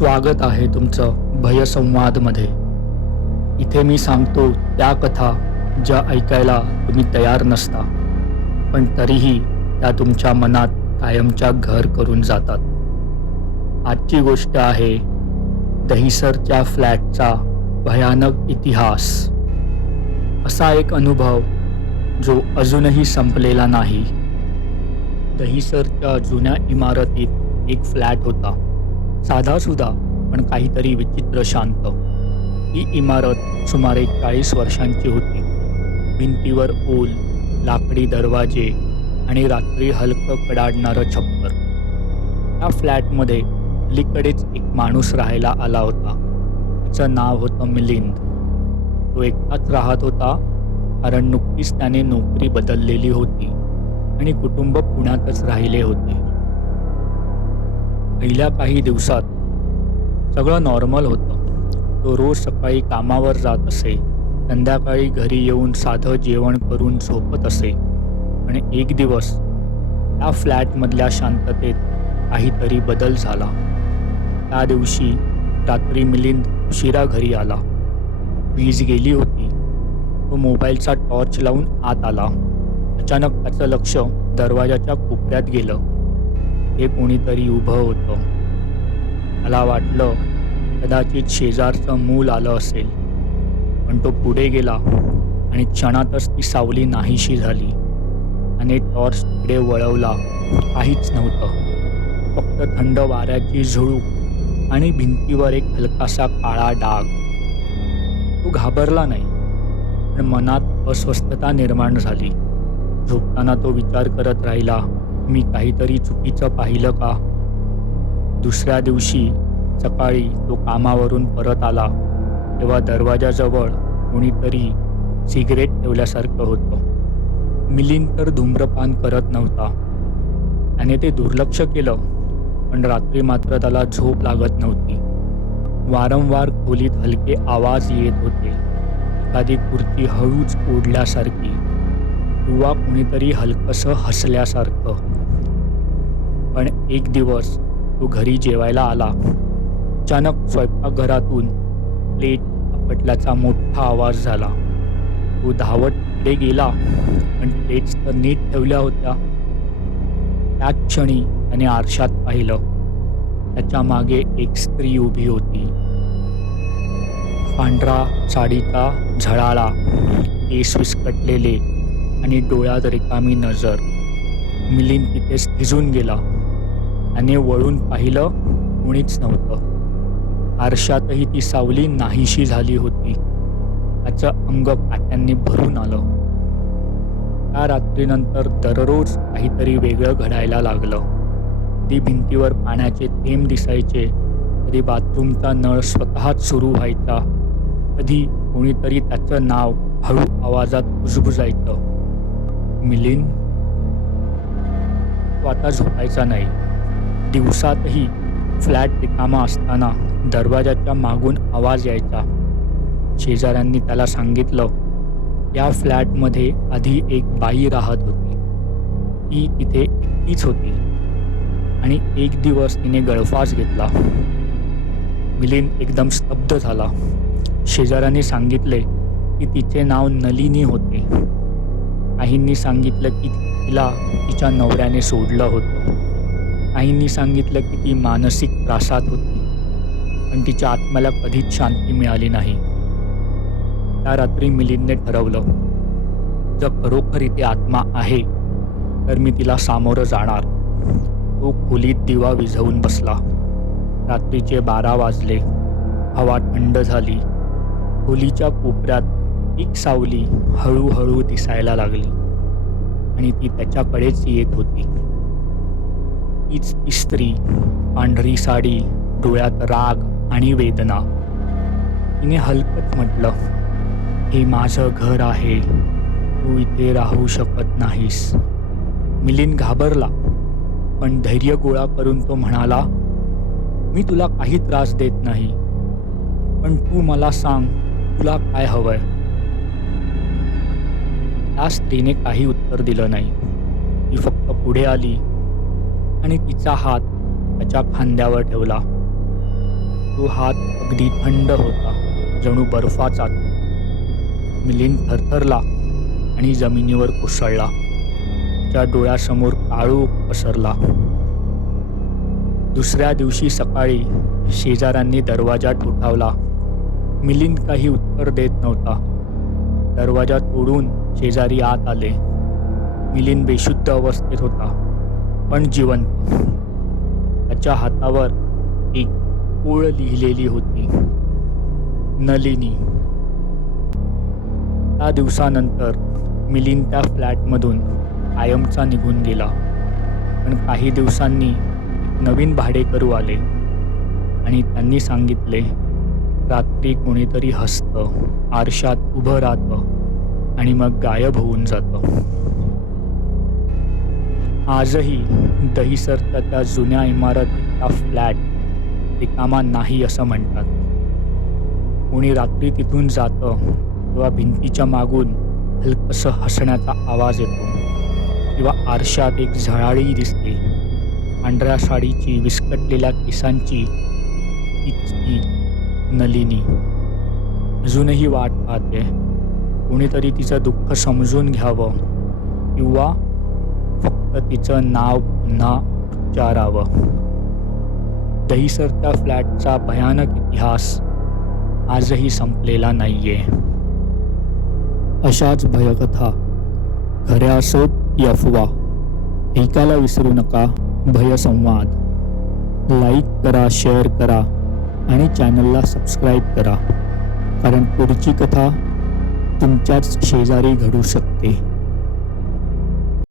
स्वागत आहे तुमचं भयसंवादमध्ये. इथे मी सांगतो त्या कथा ज्या ऐकायला तुम्ही तयार नसता पण तरीही त्या तुमच्या मनात कायमच्या घर करून जातात. आजची गोष्ट आहे दहिसरच्या फ्लॅटचा भयानक इतिहास. असा एक अनुभव जो अजूनही संपलेला नाही. दहिसरच्या जुन्या इमारतीत एक फ्लॅट होता. साधा पण काहीतरी विचित्र शांत. ही इमारत सुमारे चाळीस वर्षांची होती. भिंतीवर ओल लाकडी दरवाजे आणि रात्री हलकं कडाडणारं छप्पर. त्या फ्लॅटमध्ये अलीकडेच एक माणूस राहायला आला होता. त्याचं नाव होतं मिलिंद. तो एकटाच राहत होता कारण नुकतीच त्याने नोकरी बदललेली होती आणि कुटुंब पुण्यातच राहिले होते. पहिल्या काही दिवसात सगळं नॉर्मल होतं. तो रोज सकाळी कामावर जात असे संध्याकाळी घरी येऊन साधं जेवण करून झोपत असे आणि एक दिवस त्या फ्लॅटमधल्या शांततेत काहीतरी बदल झाला. त्या दिवशी रात्री मिलिंद उशिरा घरी आला. वीज गेली होती. तो मोबाईलचा टॉर्च लावून आत आला. अचानक त्याचं लक्ष दरवाजाच्या कोपऱ्यात गेलं. हे कोणीतरी उभं होतं. मला वाटलं कदाचित शेजारचं मूल आलं असेल. पण तो पुढे गेला आणि क्षणातच ती सावली नाहीशी झाली. आणि टॉर्च तिकडे वळवला. काहीच नव्हतं. फक्त थंड वाऱ्याची झुळूक आणि भिंतीवर एक हलकासा काळा डाग. तो घाबरला नाही पण मनात अस्वस्थता निर्माण झाली. झोपताना तो विचार करत राहिला मी काहीतरी चुकीचं पाहिलं का? दुसऱ्या दिवशी सकाळी तो कामावरून परत आला. तेव्हा दरवाजाजवळ कोणीतरी सिगरेट ठेवल्यासारखं होतं. मिलिंद तर धूम्रपान करत नव्हता. त्याने ते दुर्लक्ष केलं पण रात्री मात्र त्याला झोप लागत नव्हती. वारंवार खोलीत हलके आवाज येत होते. एखादी कुर्ती हळूच ओढल्यासारखी किंवा कुणीतरी हलकंसं हसल्यासारखं. पण एक दिवस तो घरी जेवायला आला. अचानक स्वयंपाकघरातून प्लेट आपटल्याचा मोठा आवाज झाला. तो धावत पुढे गेला पण प्लेट्स तर नीट ठेवल्या होत्या. त्या क्षणी त्याने आरशात पाहिलं. त्याच्यामागे एक स्त्री उभी होती. पांढरा साडीचा झळाळा केस विस्कटलेले आणि डोळ्यात रिकामी नजर. मिलिंद तिथेच भिजून गेला. त्याने वळून पाहिलं कोणीच नव्हतं. आरशातही ती सावली नाहीशी झाली होती. त्याचं अंग काट्यांनी भरून आलं. त्या रात्रीनंतर दररोज काहीतरी वेगळं घडायला लागलं. कधी भिंतीवर पाण्याचे थेंब दिसायचे कधी बाथरूमचा नळ स्वतःच सुरू व्हायचा कधी कोणीतरी त्याचं नाव हळू आवाजात कुजबुजायचं मिलिंद तो आता झोपायचा नाही. दिवसातही फ्लॅट रिकामा असताना दरवाजाच्या मागून आवाज यायचा. शेजाऱ्यांनी त्याला सांगितलं या फ्लॅटमध्ये आधी एक बाई राहत होती. ती तिथे एकटीच होती आणि एक दिवस तिने गळफास घेतला. मिलिंद एकदम स्तब्ध झाला. शेजाऱ्यांनी सांगितले की तिचे नाव नलिनी होते. काहींनी सांगितलं की तिला तिच्या नवऱ्याने सोडलं होतं. आईंनी सांगितलं की ती मानसिक त्रासात होती. पण तिच्या आत्म्याला कधीच शांती मिळाली नाही. त्या रात्री मिलिंदने ठरवलं जर खरोखर इथे आत्मा आहे तर मी तिला सामोरं जाणार. तो खोलीत दिवा विझवून बसला. रात्रीचे बारा वाजले. हवा थंड झाली. खोलीच्या कोपऱ्यात एक सावली हळूहळू दिसायला लागली आणि ती त्याच्याकडेच येत होती. तीच इस्त्री पांढरी साडी डोळ्यात राग आणि वेदना. तिने हलकत म्हटलं हे माझं घर आहे. तू इथे राहू शकत नाहीस. मिलिंद घाबरला पण धैर्य गोळा करून तो म्हणाला मी तुला काही त्रास देत नाही पण तू मला सांग तुला काय हवंय? त्या स्त्रीने काही उत्तर दिलं नाही. ती फक्त पुढे आली. आणि तिचा हात त्याच्या खांद्यावर ठेवला. तो हात अगदी थंड होता जणू बर्फाचा. मिलिंद थरथरला आणि जमिनीवर कोसळला. त्या डोळ्यासमोर काळू पसरला. दुसऱ्या दिवशी सकाळी शेजाऱ्यांनी दरवाजा ठोठावला. मिलिंद काही उत्तर देत नव्हता. दरवाजा तोडून शेजारी आत आले. मिलिंद बेशुद्ध अवस्थेत होता. पण जिवंत त्याच्या हातावर एक ओळ लिहिलेली होती. नलिनी. त्या दिवसानंतर मिलिंद त्या फ्लॅटमधून कायमचा निघून गेला. पण काही दिवसांनी नवीन भाडेकरू आले आणि त्यांनी सांगितले रात्री कोणीतरी हसतं आरशात उभं राहतं आणि मग गायब होऊन जातं. आजही दहीसरच्या त्या जुन्या इमारतीचा फ्लॅट रिकामा नाही असं म्हणतात. कोणी रात्री तिथून जातं किंवा भिंतीच्या मागून हलकसं हसण्याचा आवाज येतो. किंवा आरशात एक झळाळी दिसते. पांढऱ्या साडीची विस्कटलेल्या केसांची इतकी नलिनी. अजूनही वाट पाहते. कोणीतरी तिचं दुःख समजून घ्यावं. किंवा तर तिचं नाव पुन्हा उच्चारावं. दहीसरच्या फ्लॅटचा भयानक इतिहास आजही संपलेला नाहीये. अशाच भयकथा खऱ्या असोत की अफवा ऐकायला विसरू नका. भयसंवाद. लाईक करा शेअर करा आणि चॅनलला सबस्क्राईब करा. कारण पुढची कथा तुमच्याच शेजारी घडू शकते.